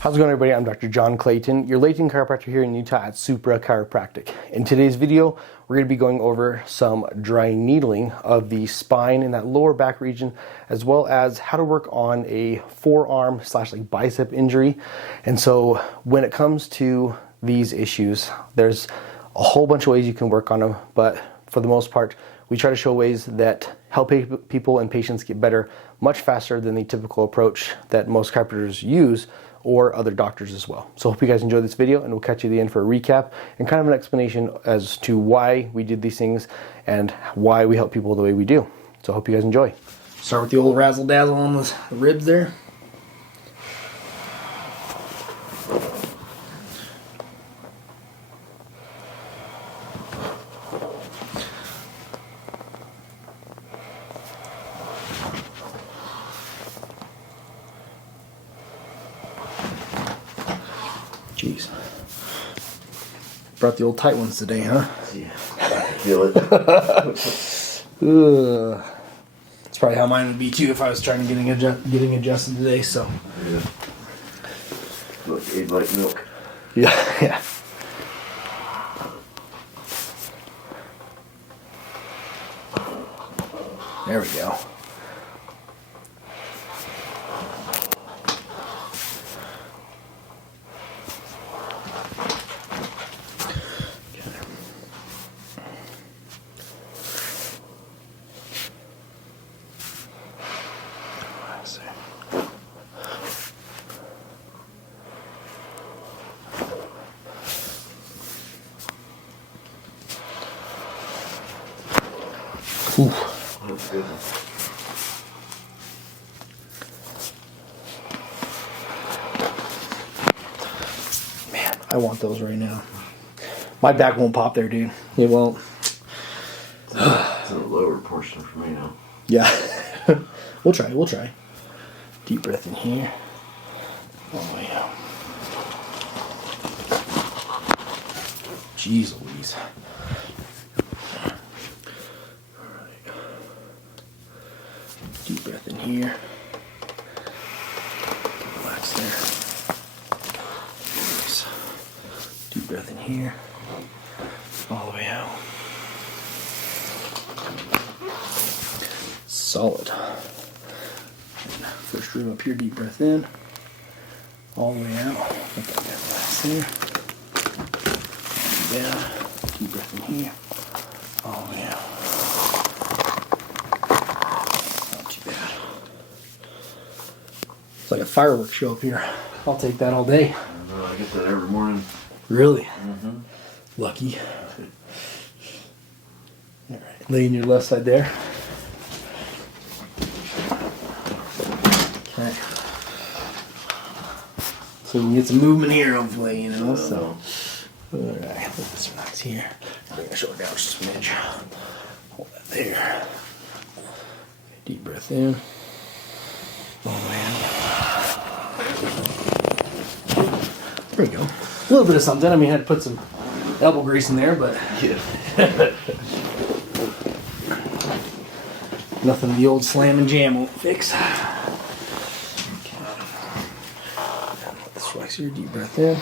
How's it going, everybody? I'm Dr. John Clayton, your Layton chiropractor here in Utah at Supra Chiropractic. In today's video, we're going to be going over some dry needling of the spine in that lower back region, as well as how to work on a forearm / like bicep injury. And so when it comes to these issues, there's a whole bunch of ways you can work on them, but for the most part, we try to show ways that help people and patients get better much faster than the typical approach that most chiropractors use, or other doctors as well. So hope you guys enjoyed this video, and we'll catch you at the end for a recap and kind of an explanation as to why we did these things and why we help people the way we do. So I hope you guys enjoy. Start with the old razzle dazzle on the ribs there. Jeez. Brought the old tight ones today, huh? Yeah, I feel it. That's probably how mine would be too if I was trying to getting adjusted today. So. Yeah. Look, like milk. Yeah. There we go. That's good. Man, I want those right now. My back won't pop there, dude. It won't. It's in a lower portion for me now. Yeah. We'll try. Deep breath in here. All the way out. Jeez Louise. Alright. Deep breath in here. Relax there. Nice. Deep breath in here. All the way out. Solid. And first rib up here, deep breath in. All the way out. Let that guy relax there. Down. Deep breath in here. All the way out. Not too bad. It's like a fireworks show up here. I'll take that all day. I get that every morning. Really? Mm-hmm. Lucky. Alright, lay in your left side there. Okay. So we can get some movement here, hopefully, you know. So, alright, let this relax here. Bring the shoulder down just a smidge. Hold that there. Deep breath in. All the way out. There we go. A little bit of something. I mean, I had to put some elbow grease in there, but Yeah. nothing the old slam and jam won't fix. Okay. Let this relax here. Deep breath in.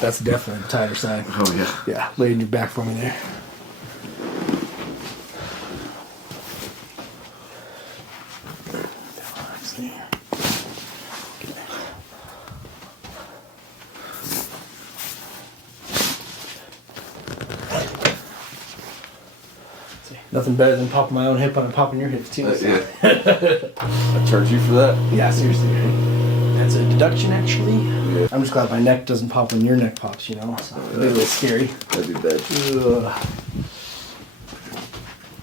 That's definitely the tighter side. Oh yeah. Yeah, lay in your back for me there. Relax there. Nothing better than popping my own hip on and popping your hips too. Yeah. I charge you for that? Yeah, seriously. That's a deduction, actually. Yeah. I'm just glad my neck doesn't pop when your neck pops, you know. So it'd be a little scary. That'd be bad.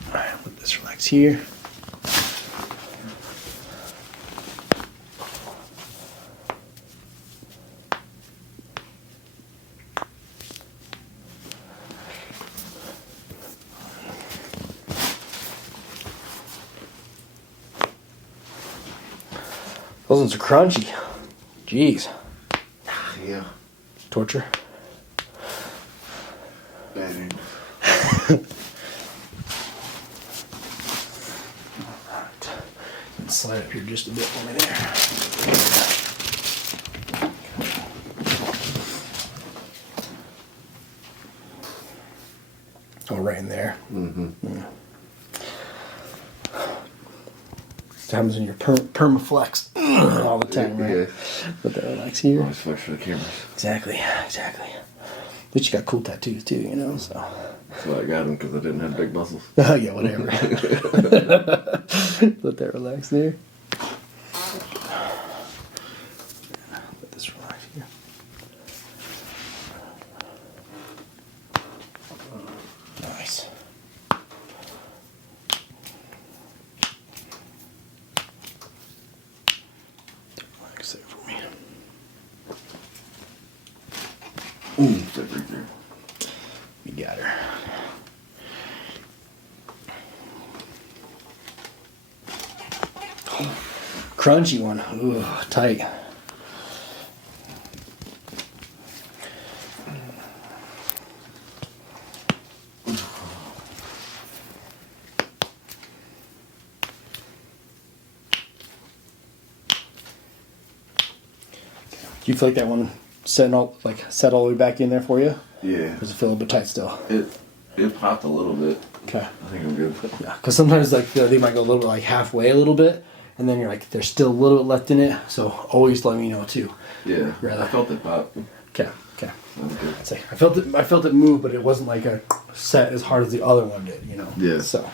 Alright, let this relax here. Those ones are crunchy. Jeez. Yeah. Torture. Bad end. Alright. slide up here just a bit for me there. Oh, right in there. Mm-hmm. Yeah. It happens when you're permaflex all the time, right? Yeah. But that relax here. Always flex for the cameras. Exactly. But you got cool tattoos too, you know, so. That's why I got them, because I didn't have big muscles. Oh, yeah, whatever. Let that relax there. Let this relax here. Nice. Relax there for me. Ooh, step right there. We got her. Crunchy one. Ooh, tight. Do you feel like that one set all the way back in there for you? Yeah. Does it feel a little bit tight still? It popped a little bit. Okay. I think I'm good. Yeah, because sometimes like they might go a little bit like halfway a little bit, and then you're like there's still a little bit left in it. So always let me know too. Yeah. Rather. I felt it pop. Okay. I'm good. I'd say I felt it move, but it wasn't like a set as hard as the other one did. You know. Yeah. So.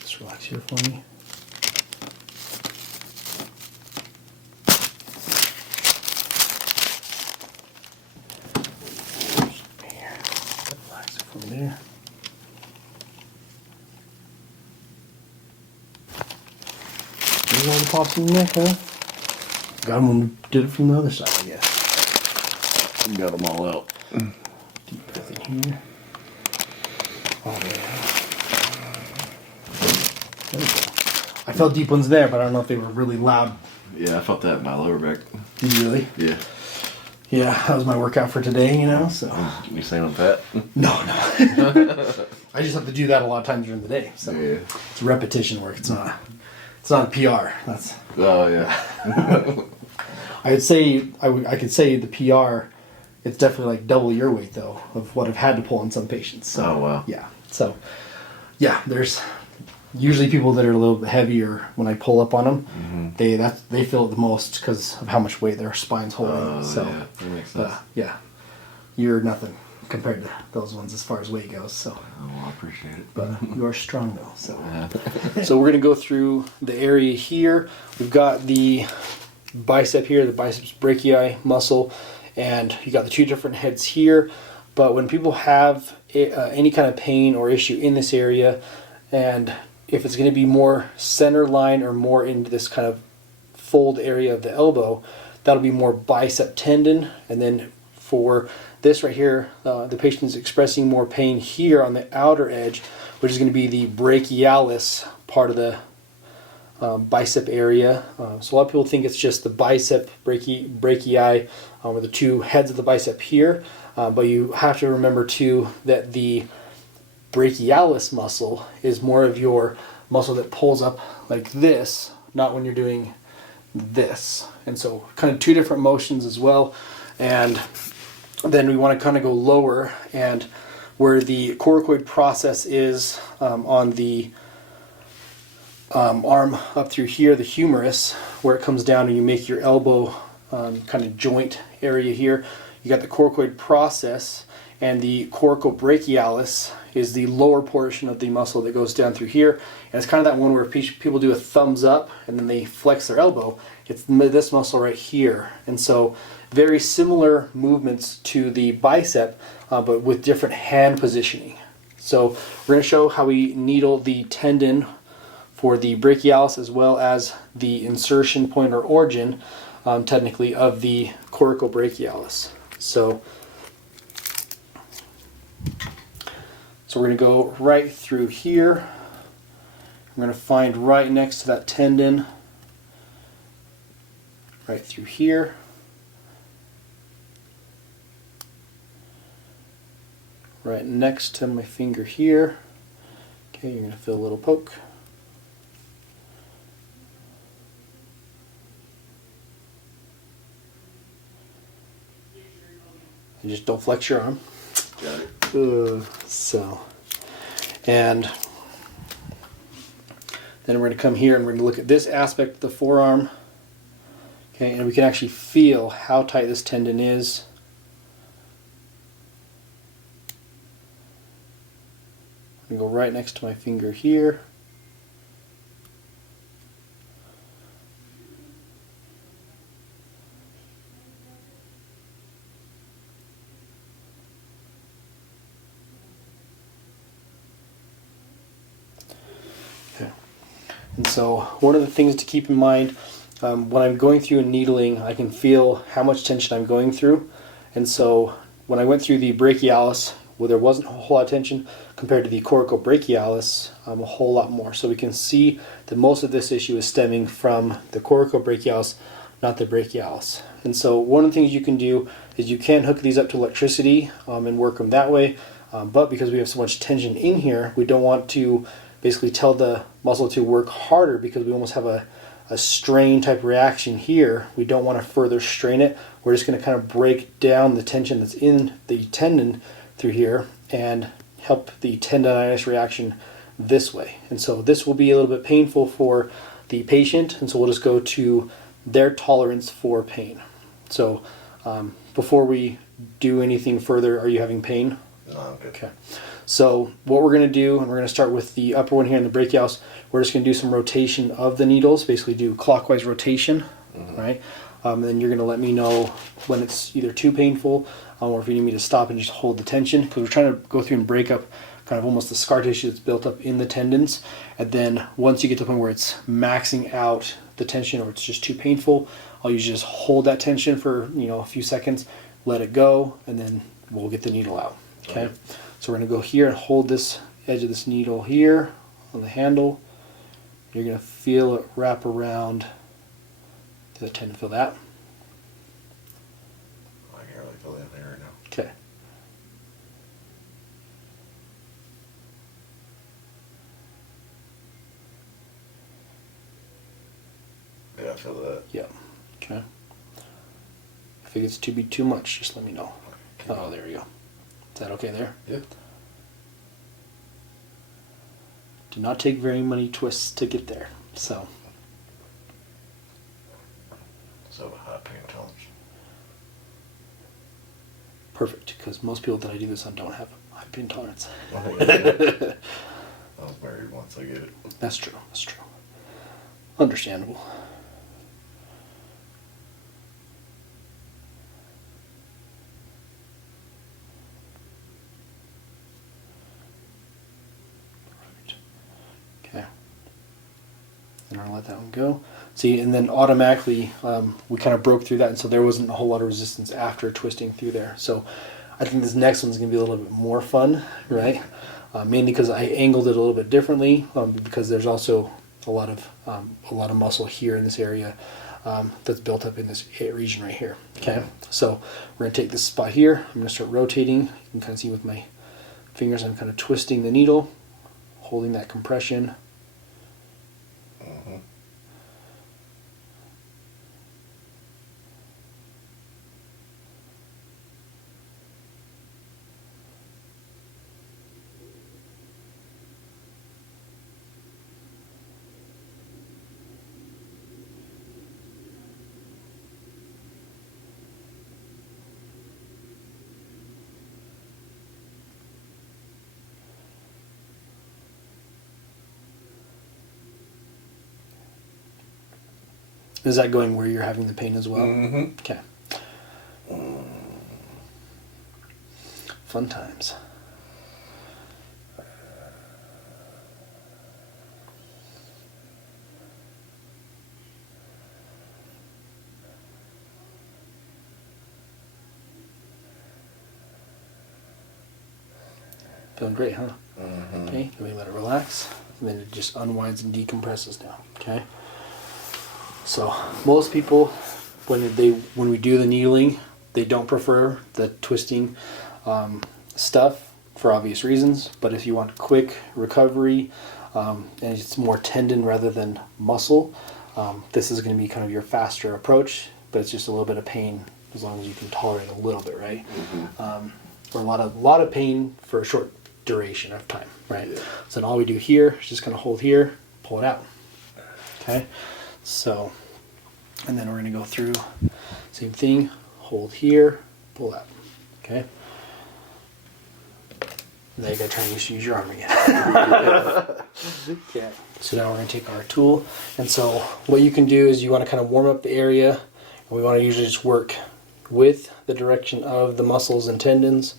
Just relax here for me. Relax it from there. You want to pop in the neck, huh? Got him when we did it from the other side, I guess. We got them all out. Deep breath in here. Oh, yeah. There we go. I felt deep ones there, but I don't know if they were really loud. Yeah, I felt that in my lower back. Did you really? Yeah. Yeah, that was my workout for today, you know, so. You saying I'm fat? No. I just have to do that a lot of times during the day, so. Yeah. It's repetition work. It's not a PR. That's. Oh, yeah. I could say the PR, it's definitely like double your weight though of what I've had to pull on some patients. So, Oh, wow. Yeah. So, yeah, there's usually people that are a little bit heavier when I pull up on them. Mm-hmm. They feel it the most because of how much weight their spine's holding. So, yeah, that makes sense. yeah, you're nothing compared to those ones as far as weight goes. So. Oh, well, I appreciate it. But you are strong though. So. Yeah. So we're going to go through the area here. We've got the bicep here, the biceps brachii muscle, and you got the two different heads here. But when people have any kind of pain or issue in this area, and if it's going to be more center line or more into this kind of fold area of the elbow, that'll be more bicep tendon. And then for this right here, the patient is expressing more pain here on the outer edge, which is going to be the brachialis part of the bicep area. So a lot of people think it's just the bicep brachii or the two heads of the bicep here, but you have to remember too that the brachialis muscle is more of your muscle that pulls up like this, not when you're doing this. And so kind of two different motions as well. And then we want to kind of go lower, and where the coracoid process is on the arm up through here, the humerus, where it comes down and you make your elbow kind of joint area here. You got the coracoid process, and the coracobrachialis is the lower portion of the muscle that goes down through here. And it's kind of that one where people do a thumbs up and then they flex their elbow. It's this muscle right here. And so very similar movements to the bicep, but with different hand positioning. So we're going to show how we needle the tendon for the brachialis as well as the insertion point or origin, technically, of the coracobrachialis. So we're going to go right through here. We're going to find right next to that tendon, right through here, right next to my finger here. Okay, you're going to feel a little poke. And just don't flex your arm. Got it. And then we're going to come here and we're going to look at this aspect of the forearm. Okay, and we can actually feel how tight this tendon is. I'm going to go right next to my finger here. And so one of the things to keep in mind, when I'm going through a needling, I can feel how much tension I'm going through. And so when I went through the brachialis, well, there wasn't a whole lot of tension compared to the coracobrachialis, a whole lot more. So we can see that most of this issue is stemming from the coracobrachialis, not the brachialis. And so one of the things you can do is you can hook these up to electricity and work them that way. But because we have so much tension in here, we don't want to basically tell the muscle to work harder because we almost have a strain type reaction here. We don't want to further strain it. We're just going to kind of break down the tension that's in the tendon through here and help the tendonitis reaction this way. And so this will be a little bit painful for the patient, and so we'll just go to their tolerance for pain. So before we do anything further, are you having pain? No, I'm good. Okay. So what we're going to do, and we're going to start with the upper one here in the brachialis, we're just going to do some rotation of the needles, basically do clockwise rotation, right? And then you're going to let me know when it's either too painful or if you need me to stop and just hold the tension, because we're trying to go through and break up kind of almost the scar tissue that's built up in the tendons. And then once you get to the point where it's maxing out the tension or it's just too painful, I'll usually just hold that tension for a few seconds, let it go, and then we'll get the needle out. Okay. So we're going to go here and hold this edge of this needle here on the handle. You're going to feel it wrap around the tendon. Feel that? I can really feel that there right now. Okay. Yeah, I feel that. Yeah. Okay. If it gets to be too much, just let me know. Oh, there we go. Is that okay there? Yeah. Do not take very many twists to get there. So High pain tolerance. perfect, because most people that I do this on don't have high pain tolerance. I was married once, I get it. That's true. That's true. Understandable. Okay. And I'll let that one go. See, and then automatically we kind of broke through that, and so there wasn't a whole lot of resistance after twisting through there. So I think this next one's going to be a little bit more fun, right? Mainly because I angled it a little bit differently, because there's also a lot of muscle here in this area that's built up in this region right here. Okay, so we're going to take this spot here. I'm going to start rotating. You can kind of see with my fingers I'm kind of twisting the needle, holding that compression. Is that going where you're having the pain as well? Mm-hmm. Okay. Fun times. Feeling great, huh? Mm-hmm. Okay, then we let it relax, and then it just unwinds and decompresses now. Okay. So most people, when we do the needling, they don't prefer the twisting stuff for obvious reasons, but if you want quick recovery and it's more tendon rather than muscle, this is going to be kind of your faster approach, but it's just a little bit of pain as long as you can tolerate a little bit, right? Or a lot of pain for a short duration of time, right? Yeah. So then all we do here is just kind of hold here, pull it out. Okay, so, and then we're going to go through same thing, hold here, pull out. Okay. Now you got to try and use your arm again. Okay. So now we're going to take our tool, and so what you can do is you want to kind of warm up the area, and we want to usually just work with the direction of the muscles and tendons.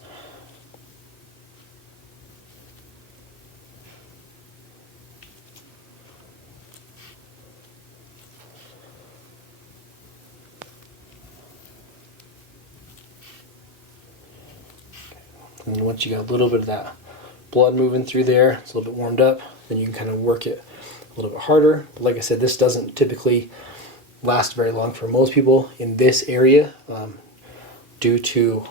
And once you got a little bit of that blood moving through there, it's a little bit warmed up, then you can kind of work it a little bit harder. But like I said, this doesn't typically last very long for most people in this area, due to,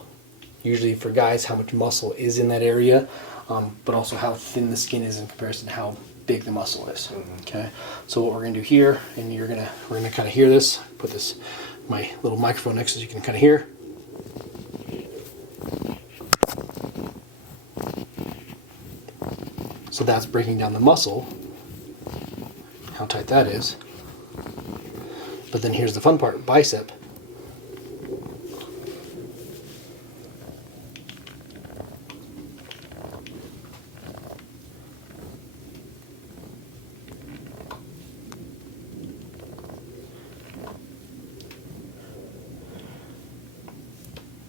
usually for guys, how much muscle is in that area, but also how thin the skin is in comparison to how big the muscle is. Okay, so what we're going to do here, and we're going to kind of hear this, put this, my little microphone next so you can kind of hear. So that's breaking down the muscle, how tight that is. But then here's the fun part, bicep.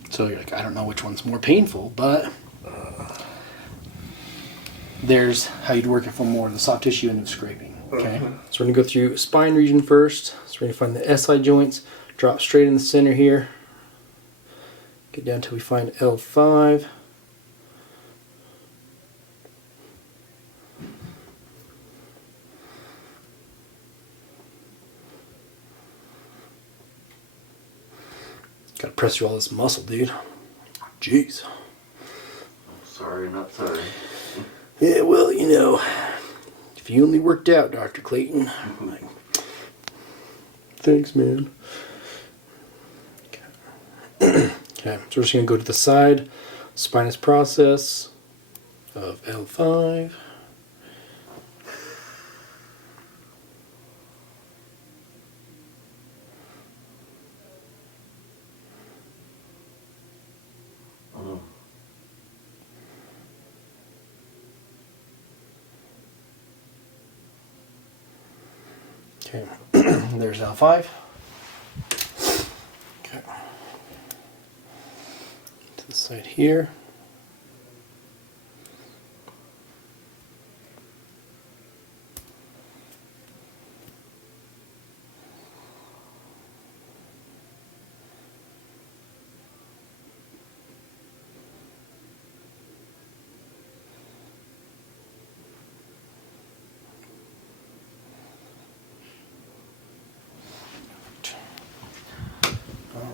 So you're like, I don't know which one's more painful, but there's how you'd work it for more of the soft tissue and of scraping. Okay, so we're gonna go through spine region first. So we're gonna find the SI joints, drop straight in the center here, get down till we find L5. Gotta press through all this muscle, dude. Jeez. Sorry, not sorry. Yeah, well, you know, if you only worked out, Dr. Clayton. Like, thanks, man. Okay, so we're just going to go to the side, spinous process of L5. Okay, there's L5. Okay, to the side here.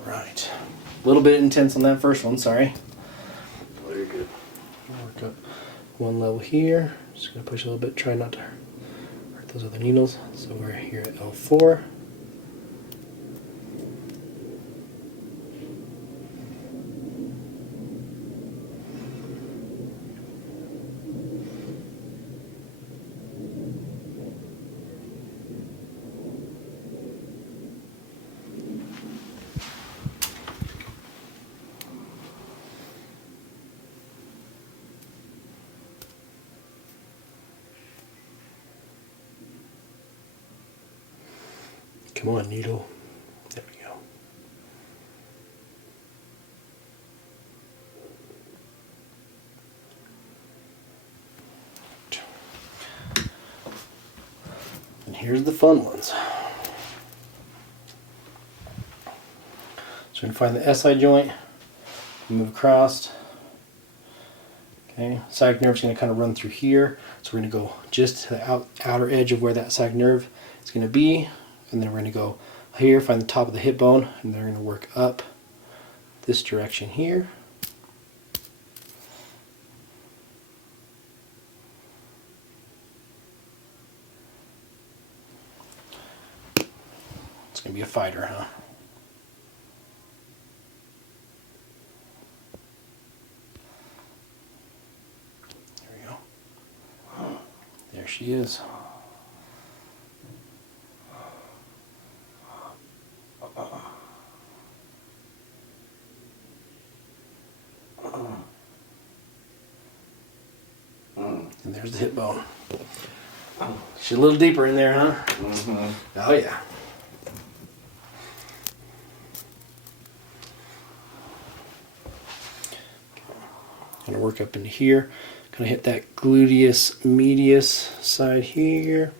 Right. A little bit intense on that first one, sorry. Oh, you're good. Work up one level here. Just going to push a little bit, try not to hurt those other needles. So we're here at L4. Come on, needle. There we go. And here's the fun ones. So we can find the SI joint, move across. Okay, sciatic nerve is going to kind of run through here. So we're going to go just to the outer edge of where that sciatic nerve is going to be. And then we're going to go here, find the top of the hip bone, and then we're going to work up this direction here. It's going to be a fighter, huh? There we go. There she is. And there's the hip bone. She's a little deeper in there, huh? Mm-hmm. Oh, yeah. Gonna work up into here. Gonna hit that gluteus medius side here.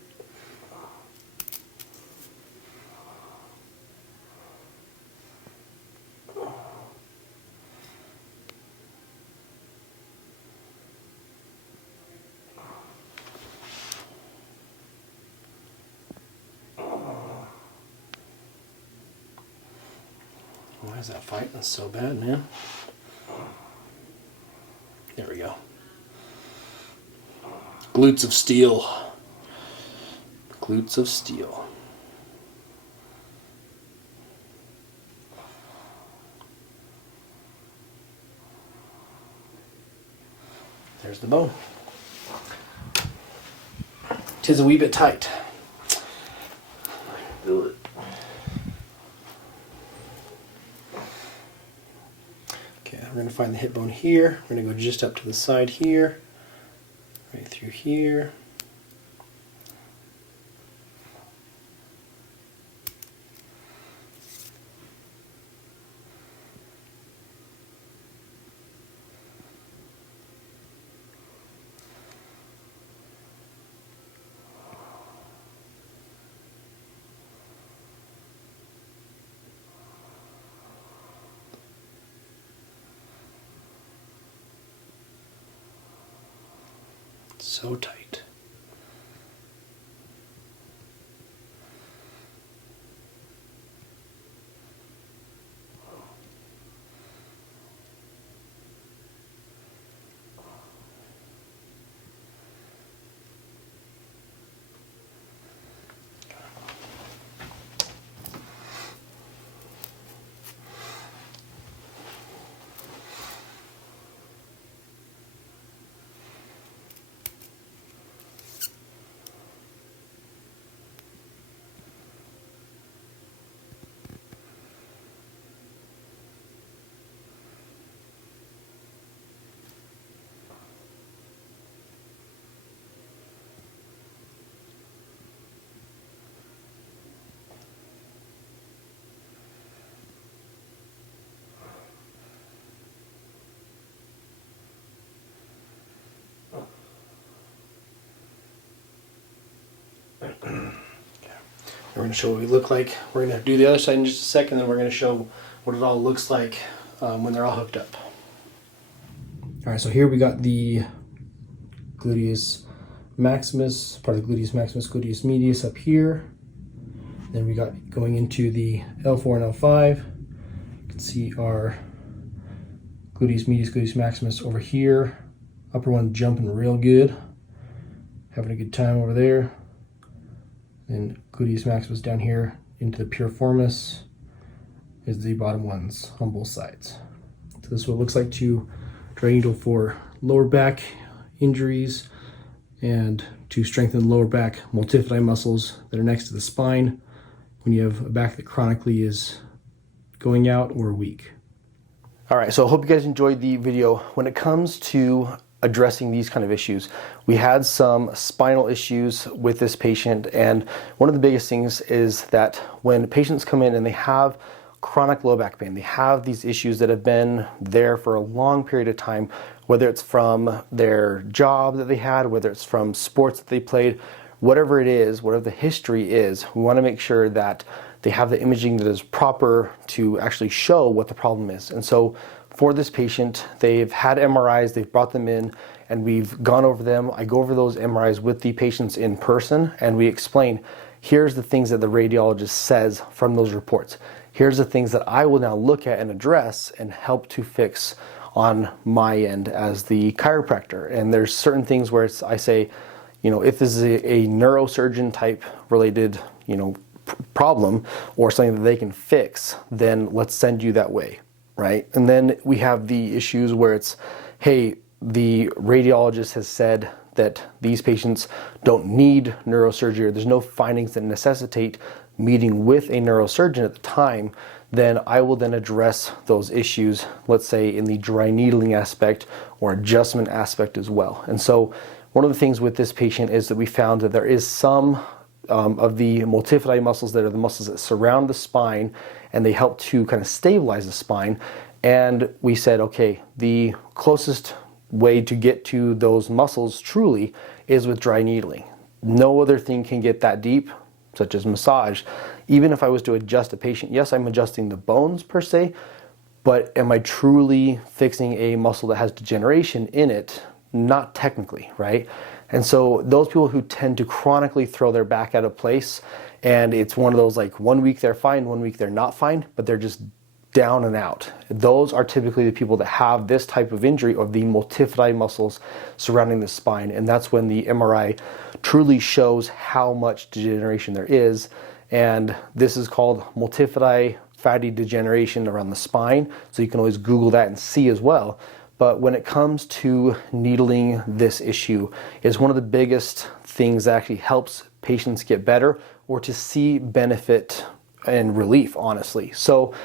Why is that fighting so bad, man? There we go. Glutes of steel. Glutes of steel. There's the bone. 'Tis a wee bit tight. Feel it. Okay, we're going to find the hip bone here. We're going to go just up to the side here, right through here. So tight. We're going to show what we look like. We're going to do the other side in just a second, then we're going to show what it all looks like when they're all hooked up. All right, so here we got the gluteus maximus, part of the gluteus maximus, gluteus medius up here. Then we got going into the L4 and L5. You can see our gluteus medius, gluteus maximus over here. Upper one jumping real good. Having a good time over there. Then gluteus maximus down here into the piriformis is the bottom ones on both sides. So this is what it looks like to dry needle for lower back injuries and to strengthen lower back multifidi muscles that are next to the spine when you have a back that chronically is going out or weak. All right, so I hope you guys enjoyed the video. When it comes to addressing these kind of issues, we had some spinal issues with this patient, and one of the biggest things is that when patients come in and they have chronic low back pain, they have these issues that have been there for a long period of time, whether it's from their job that they had, whether it's from sports that they played, whatever it is, whatever the history is, we want to make sure that they have the imaging that is proper to actually show what the problem is. And so for this patient, they've had MRIs, they've brought them in, and we've gone over them. I go over those MRIs with the patients in person, and we explain, here's the things that the radiologist says from those reports. Here's the things that I will now look at and address and help to fix on my end as the chiropractor. And there's certain things where I say, if this is a neurosurgeon type related, problem or something that they can fix, then let's send you that way, right? And then we have the issues where it's, hey, the radiologist has said that these patients don't need neurosurgery, or there's no findings that necessitate meeting with a neurosurgeon at the time. Then I will then address those issues, let's say in the dry needling aspect or adjustment aspect as well. And so one of the things with this patient is that we found that there is some of the multifidi muscles that are the muscles that surround the spine, and they help to kind of stabilize the spine. And we said, okay, the closest way to get to those muscles truly is with dry needling. No other thing can get that deep, such as massage. Even if I was to adjust a patient, yes, I'm adjusting the bones per se, but am I truly fixing a muscle that has degeneration in it? Not technically, right? And so those people who tend to chronically throw their back out of place, and it's one of those like 1 week they're fine, 1 week they're not fine, but they're just down and out. Those are typically the people that have this type of injury of the multifidi muscles surrounding the spine. And that's when the MRI truly shows how much degeneration there is. And this is called multifidi fatty degeneration around the spine. So you can always Google that and see as well. But when it comes to needling, this issue is one of the biggest things that actually helps patients get better or to see benefit and relief, honestly. So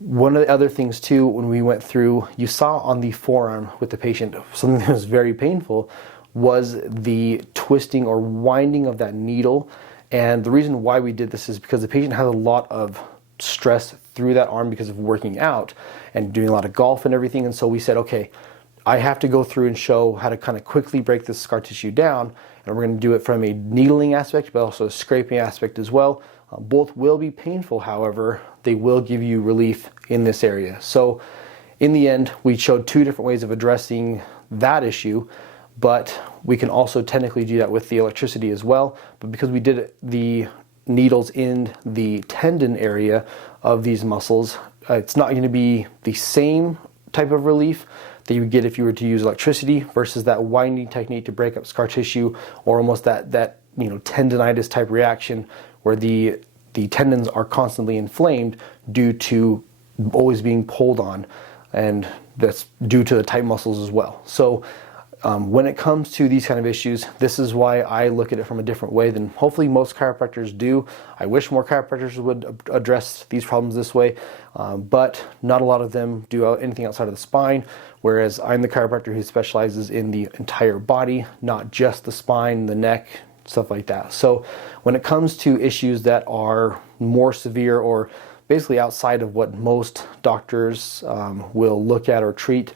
one of the other things too, when we went through, you saw on the forearm with the patient, something that was very painful was the twisting or winding of that needle. And the reason why we did this is because the patient had a lot of stress through that arm because of working out and doing a lot of golf and everything. And so we said, okay, I have to go through and show how to kind of quickly break this scar tissue down. And we're going to do it from a needling aspect, but also a scraping aspect as well. Both will be painful, however, they will give you relief in this area. So in the end, we showed two different ways of addressing that issue, but we can also technically do that with the electricity as well. But because we did the needles in the tendon area of these muscles, it's not going to be the same type of relief that you would get if you were to use electricity versus that winding technique to break up scar tissue, or almost that tendonitis type reaction where the tendons are constantly inflamed due to always being pulled on, and that's due to the tight muscles as well. So when it comes to these kind of issues, this is why I look at it from a different way than hopefully most chiropractors do. I wish more chiropractors would address these problems this way, but not a lot of them do anything outside of the spine, whereas I'm the chiropractor who specializes in the entire body, not just the spine, the neck, stuff like that. So when it comes to issues that are more severe or basically outside of what most doctors will look at or treat,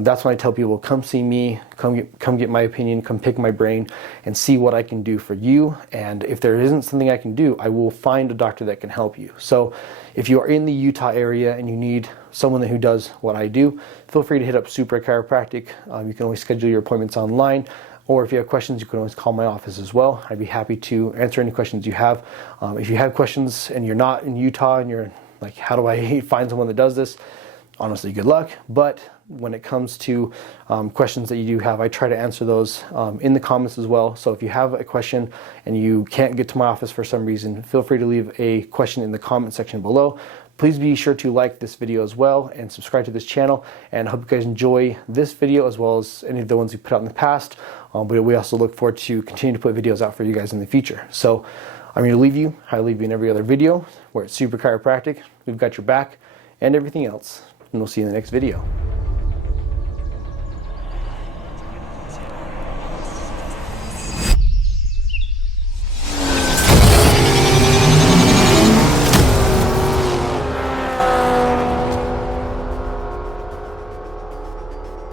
that's when I tell people, come see me, come get my opinion, come pick my brain and see what I can do for you. And if there isn't something I can do, I will find a doctor that can help you. So if you are in the Utah area and you need someone who does what I do, feel free to hit up Supra Chiropractic. You can always schedule your appointments online. Or if you have questions, you can always call my office as well. I'd be happy to answer any questions you have. If you have questions and you're not in Utah and you're like, how do I find someone that does this? Honestly, good luck. But when it comes to questions that you do have, I try to answer those in the comments as well. So if you have a question and you can't get to my office for some reason, feel free to leave a question in the comment section below. Please be sure to like this video as well and subscribe to this channel, and I hope you guys enjoy this video as well as any of the ones we put out in the past. But we also look forward to continuing to put videos out for you guys in the future. So I'm going to leave you how I leave you in every other video. We're at Supra Chiropractic. We've got your back and everything else. And we'll see you in the next video.